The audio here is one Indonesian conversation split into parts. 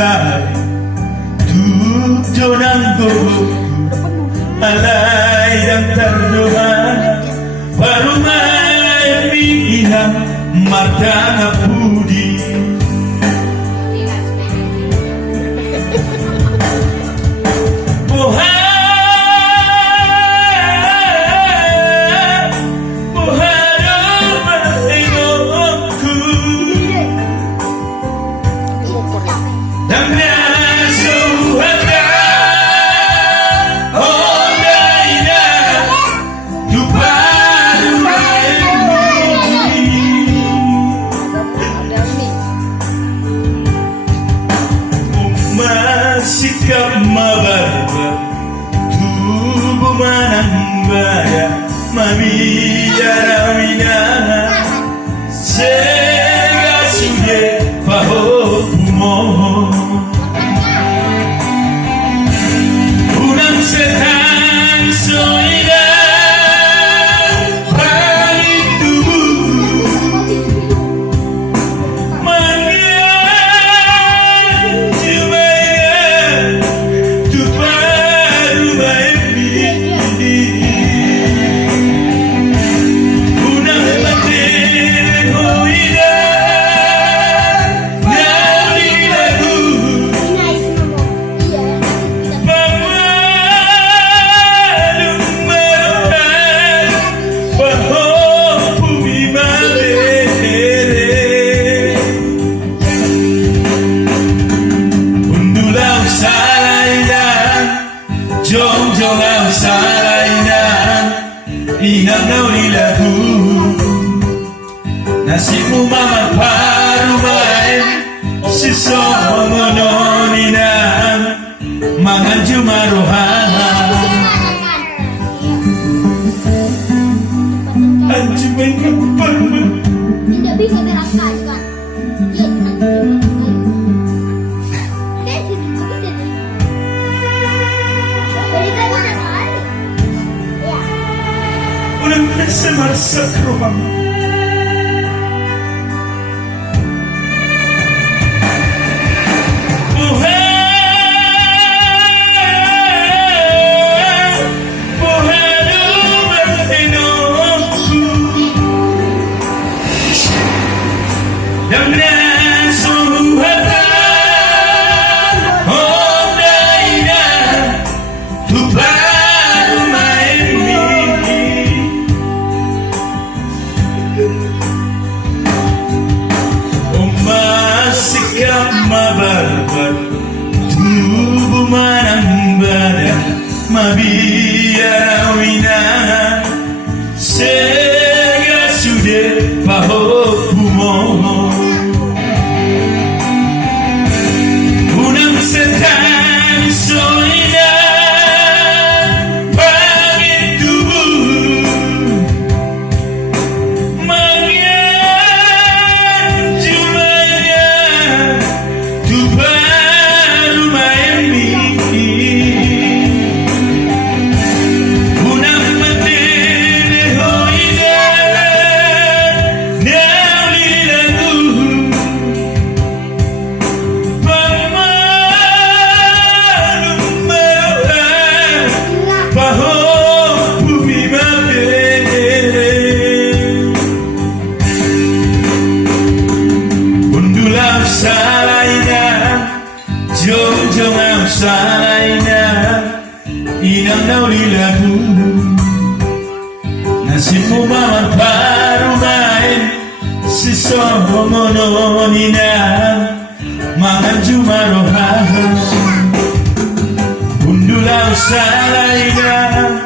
mulai tujuh nanggu alay dan terdoa baru main bilang martana pudi sikap mabarba tubuh manambaya mabiyara winana sega suge pahopumo unang setan soida Jong ang salainan inagaw nila ko nasimu mama parumain si songononinan mga jumaruhan anjumay ka parma tidak bisa gerakan kan dia unang nasamar sa krumang mabarbar tubuh manambada mabiyara winana sega sude pahopumo unang setan soida pagi tubuh Jong ang salainan inagaw nila ko nasimu mama parumain si songononinan mga jumaruhan undulaw salainan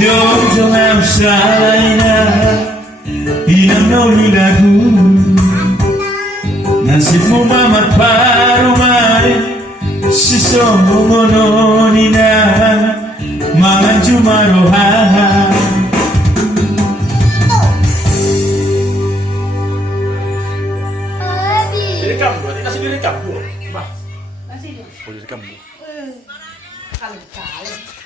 Jong ang salainan inagaw nila ko nasimu mama parumain si songononinan mga jumaruhan direkam bu, nanti direkam bu, bah, masih boleh direkam bu. kalau